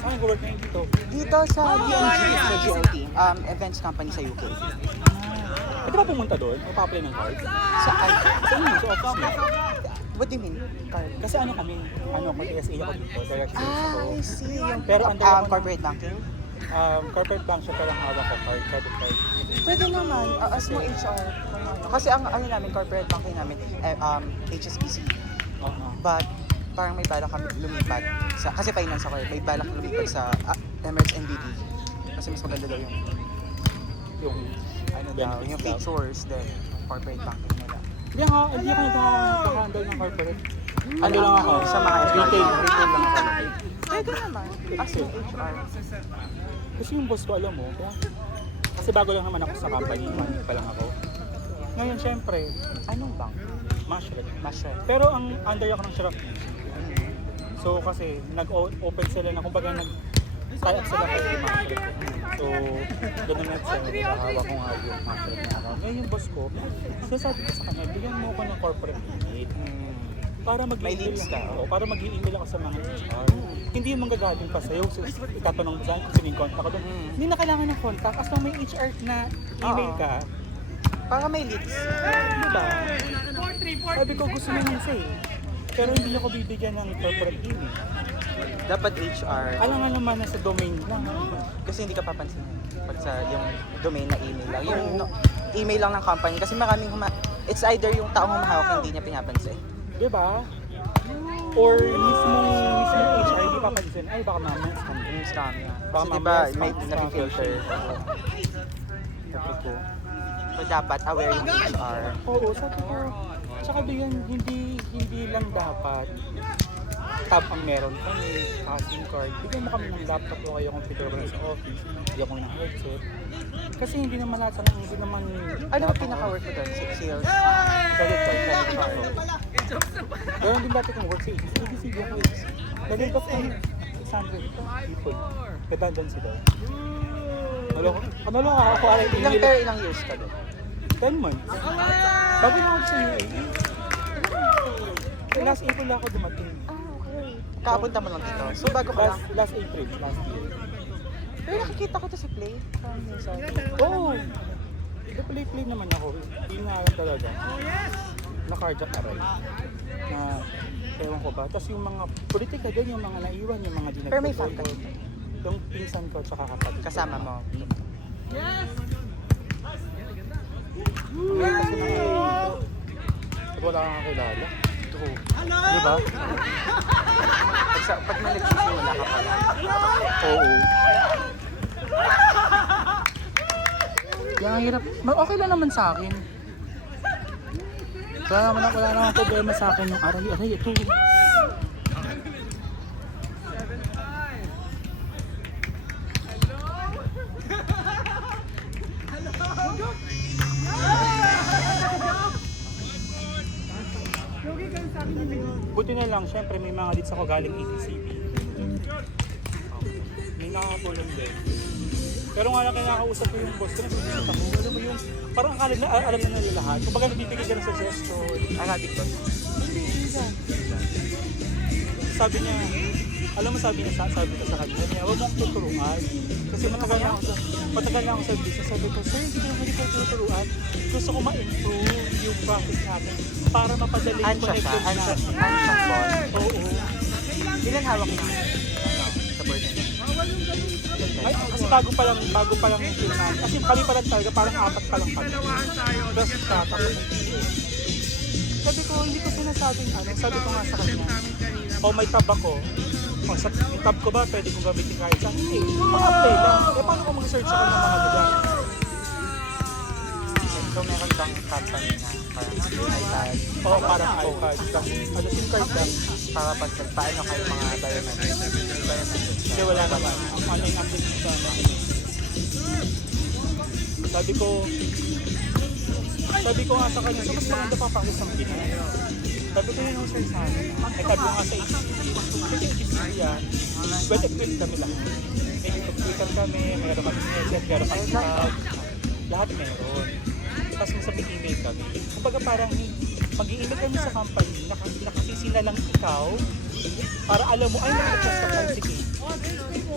Saan nag-work ngayon dito? Dito sa GMG, sa GOT, events company sa UK. Pwede ba pumunta doon? Magpa-apply ng card? Saan? Sa inyo, sa office niyo. What do you mean? Card? Kasi ano kami, TSA ako dito, direct sales ako. I see. Yung Pero under ako ng- corporate banking? Corporate bank siya, pero ang hawak ko card, credit card. Pwede naman, as mo HR. Kasi ang ano namin, corporate banking namin, HSBC. But parang may balak kami lumipat sa, kasi finance ako may balak lumipat sa Emirates NBD. Kasi mas maganda daw yung ano daw, yung features then corporate banking nila. Hindi ako nagkakahandle ng corporate. Ano lang ako? Sa mga retail lang ako. Pwede naman, as yung HR. Kasi yung boss ko, alam mo, kasi bago lang naman ako sa company, money pa lang ako. Ngayon, syempre, Anong bank? Mushroom. Pero ang under ako ng Sheriff. So kasi nag-open sila na kumbaga nag-tie up sila kay Mushroom. So, ganun na sila, nakahawak ko nga yung Mushroom na account. Ngayon yung boss ko, sinasabi ko sa kanya, bigyan mo ko ng corporate email. Para mag-email ka. Para mag-email ako sa mga HR. Hindi yung manggagaling pa sa'yo. So, itatanong mo sa'yo kung sino yung contact ko doon. Hindi na kailangan ng contact. As long may HR na email ka. Para may leads. Diba? Sabi ko gusto mo yung say. Pero hindi ako bibigyan ng corporate email. Dapat HR. Alam nga naman na sa domain lang. Kasi hindi ka papansin pag sa yung domain na email lang. Yung email lang ng company. Kasi maraming it's either yung taong humahawak hindi niya pinapansin. Diba? Or mismo HR hindi papansin. Ay baka mamaya scam. Yung scam. Baka Kasi diba mamaya may scam, napi-filter. Sabi ko. So dapat aware yung HR. Oo, sabi ko. Tsaka bigyan, hindi lang dapat tab ang meron kami, SIM card. Bigyan mo kami ng laptop o kaya computer ba sa office. Bigyan ko ng headset. Kasi hindi naman lahat ng hindi naman... Ano ang pinaka-work mo doon? Sales? Credit card ako. Pero din dati kong work sa ABC ako eh. Credit of 600 people. Redundancy daw. Ano lang ako alam Ilang years ka doon? 10 months. Bago na ako sa UAE. Last April lang ako dumating. Kaapunta mo lang dito. So bago ka lang? Last April, last year. Pero nakikita ko to sa play. Oo! Play naman ako. Hindi na alam talaga. Na-carjack aray. Na, ewan ko ba. Tapos yung mga politika din, yung mga naiwan, yung mga dinagdag. Pero may fan ka. Yung pinsan ko, tsaka kapatid. Kasama mo. Ngayon kasi wala kang kakilala. True. Di ba? Pag may nagsisimula ka pala. Oo. Kaya ang hirap. Okay lang naman sa akin. Wala naman problema sa akin yung aray, ito. Buti na lang, syempre may mga leads ako galing ATCB. May nakakatulong din. Pero nga lang kinakausap ko yung boss ko, nag-usap ako. Alam mo yun, parang akala na alam na nila lahat. Kung baga nagbibigay ka ng suggestion. Arabic ba? Hindi ka. Sabi niya, alam mo sabi ko sa kanya, huwag mo akong tuturuan. Kasi matagal na ako sa business. Sabi ko, sir, hindi ko hindi ko tuturuan. Gusto ko ma-improve yung process natin para mapadali yung connected na. Ansya boss. Oo. Ilan hawak mo? Sa board na Ay, kasi bago pa lang yung team namin. Kasi kami pa lang talaga, parang 4 pa lang kami. Tapos tapos sabi ko, hindi ko sinasabing sabi ko nga sa kanya, may tab ako. Yung tab ko ba, pwede kong gamitin kahit saan? Hindi, mag-apply lang. Paano ko mag-search ako ng mga lugar? So meron kang company na parang iPad. Oo, parang iPad. SIM card lang. Para pag paano kayo mga biometrics. Kasi wala naman. Ang online application naman. Sabi ko nga sa kanya, so mas maganda pa pa isang Pinoy. Sabi ko yun ang sir sa akin. Sabi ko nga sa ATCB. Kasi ATCB yan, well-equipped kami lang. May computer kami, meron kami headset, meron kami tab. Lahat meron. Tapos may email kami. Kumbaga parang mag-i-email kami sa company, nakasisi na lang ikaw para alam mo, ay nakachas ka pa, sige.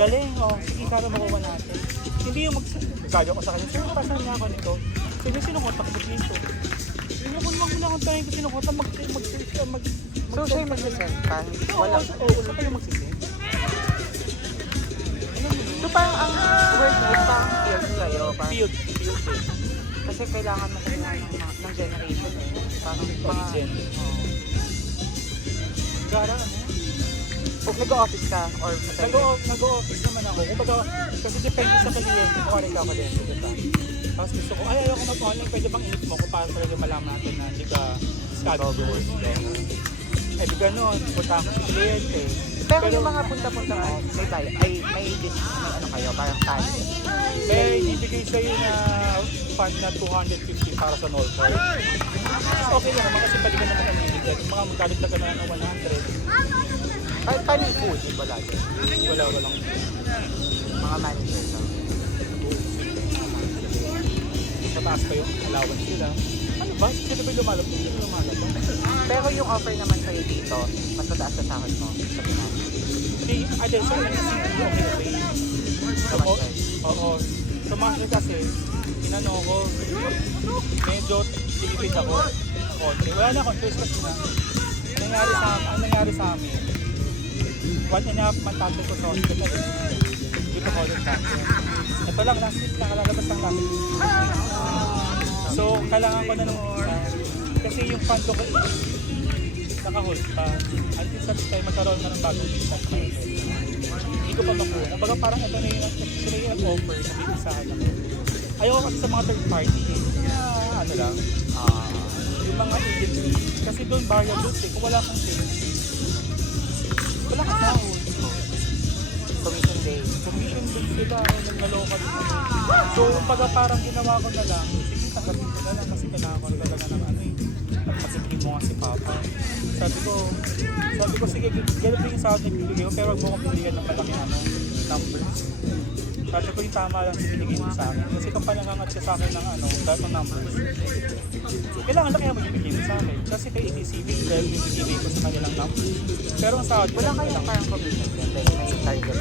Galing, oh. Sige, Kara, makuha natin. Hindi yung magsasabi ko sa kanya, sino tasan niya ako nito? Sige, sino kontak mo dito? Sino kung muna akong tayo ko sino kontak, mag-search ka, So, siya yung magsasend pa? Wala. Oo, kayo magsisend. So, parang ang work mo is parang field kayo. Parang, Field eh. kasi kailangan mo kailangan ng generation eh. Parang mga... Gen. Oo. Gara, ano? Kung nag-office ka or Nag-o-office naman ako. Kumbaga, kasi depende sa kliyente ko, kung ikaw kliyente, diba? Tapos gusto ko, ay ayoko mag-online, pwede bang init mo kung paano talaga malaman natin na hindi ka scavengers. Eh di ganun, punta ako sa kliyente. Pero yung mga punta-punta mo, may tayo, ay may ano kayo, parang tali. May ibigay sa'yo na fund na 250 para sa null card. Tapos okay lang naman kasi pwede ka naman kaniligan. Yung mga magdadagdagan na ng 100. Kahit paano yung food, wala din. Walang. Mga manager lang. Sa taas pa yung allowance sila. Ano ba? Sila ba lumalabas? Sila lumalabas? Pero yung offer naman sa'yo dito, mas mataas sa sahod mo sa Pinas. Hindi, so okay. Oo. Sa master kasi, inano ko, medyo tilipid ako. Konti. Wala na akong choice kasi na. Ang nangyari sa amin, 1.5 month after ko sa hospital, dito ko ulit cancer. Ito lang, last week lang, lalabas lang last week. So, kailangan ko na ng visa. Kasi yung fund ko naka-hold pa. Until sa time, magkaroon na ng bagong visa. Hindi ko pa makuha. Kumbaga parang ito na yung nag-offer na bibisahan ako. Ayoko kasi sa mga third party. Ano lang, yung mga agency. Kasi doon variable eh. Kung wala kang sales, wala kang sahod. Commission day. Commission din sila, nag-naloka din ako. So, pag parang ginawa ko na lang, sige, tanggapin ko na lang kasi kailangan ko talaga ng ano eh. Nagpasipin mo nga si Papa. Sabi ko, sige, ganito yung sahod na bibigay ko, pero huwag mo kong bibigyan ng malaki numbers. Sabi ko yung tama lang binigay mo sa akin. Kasi kung panangangat ka sa akin ng dahil ng numbers, kailangan na kaya mag-ibigay mo sa akin. Kasi kay ETCB, dahil yung bibigay ko sa kanilang numbers. Pero ang sahod, Wala kayong parang commission din, dahil may target.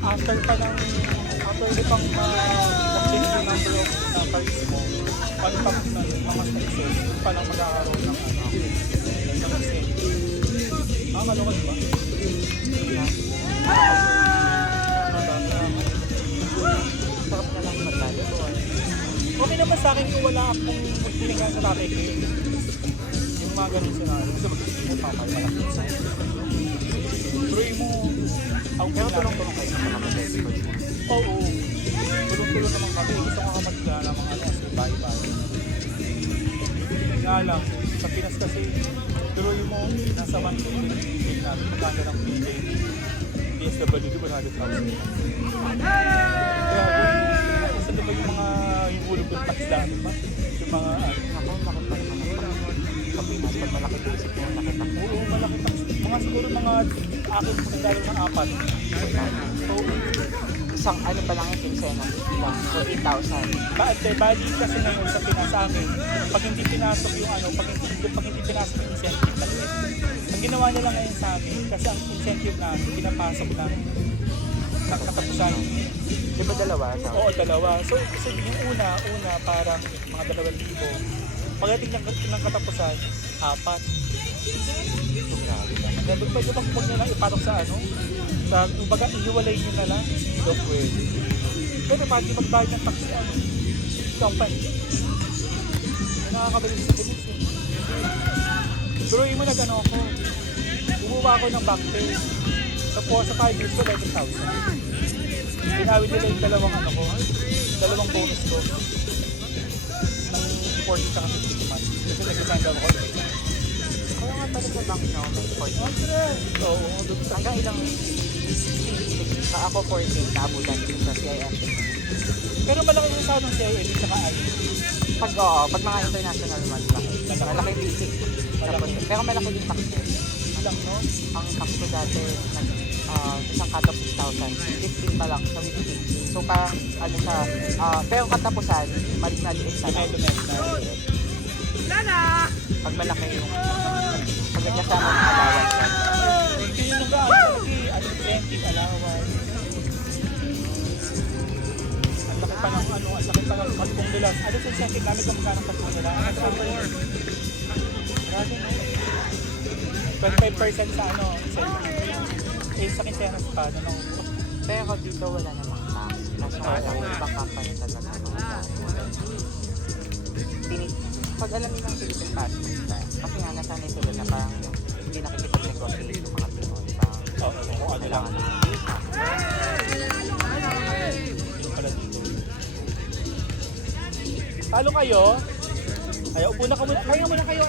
After mo pang mag-change yung number of cards mo, on top na mga success, pa lang magkakaroon ng incentive. Malungad ba? Sarap na lang magdali ko. Okay naman sa akin kung wala akong magpilingan sa tatay ko yun. Yung mga ganun scenario. Kasi mag-isip mo, papa, malaki sa Tuloy mo, Pero tulong-tulong kayo sa mga mag-experts mo. Oo. Tulong-tulong naman kami. Gusto ko magdala ng mga sa bahay-bahay. Nga lang, sa Pinas kasi, tuloy mo, nasa 1 million bibig natin. Magkanda ng PJ. DSWD, 100,000. Kaya, kasi diba yung mga yung hulog ng tax dami ba? Yung mga Ako, bakit pa naman sa Pinas, pag malaki basic mo, nakita ko. oo, malaki tax. Mga siguro mga akin kung nagdalo ng 4. So, Isang ano pa lang yung kinsena, lang, so 8,000. bali kasi ngayon sa Pinas sa amin, pag hindi pinasok yung pag hindi pinasok yung incentive talaga. Ang ginawa nila ngayon sa amin, kasi ang incentive namin, pinapasok namin ng katapusan. Di ba dalawa? Oo, dalawa. So yung una parang mga 2,000. Pagdating ng katapusan, 4. So, grabe naman. Kaya pwede bang huwag nilang ipatok sa sa kumbaga ihiwalay nyo na lang, don't pwede. Pero pati magbayad ng tax company. May nakakabalik sa bilis eh. Pero mo nag-ano ako, bumuha ako ng back pay. Tapos sa 5 years ko, 11,000. Pinawid nila yung dalawang bonus ko ng 40 ka 50 months. Kasi nag-resign daw ako. Kaya nga pala sa bank no, may 40. Oo, Hanggang ilang ako 40, naabutan din sa CIF. pero malaki yung sa ng CIF at saka Ali. Pag mga international ones malaki basic. Tapos, pero malaki din tax net. Lang, no? Ang tax ko dati, isang cut of 6,000, 15 pa lang sa weekly. So parang, siya, pero katapusan, maliit na. Pag malaki yung, pag nagkasama ng allowance. Hindi yung nag-aano lagi, incentive, alam. incentive namin kung magkano pa nila. Grabe no? 25% sa ano, incentive. Eh, sa kinsenas pa, ano nung Pero dito wala namang tax. Kaso wala yung ibang company talaga mga pag alam nilang Philippine passport ka, kasi nga nasanay sila na parang yung hindi nakikipag-negotiate yung mga Pinoy. Parang kung ano lang. kailangan ng visa. Yung pala dito. Talo kayo? Ay, upo na ka muna. Kaya muna kayo.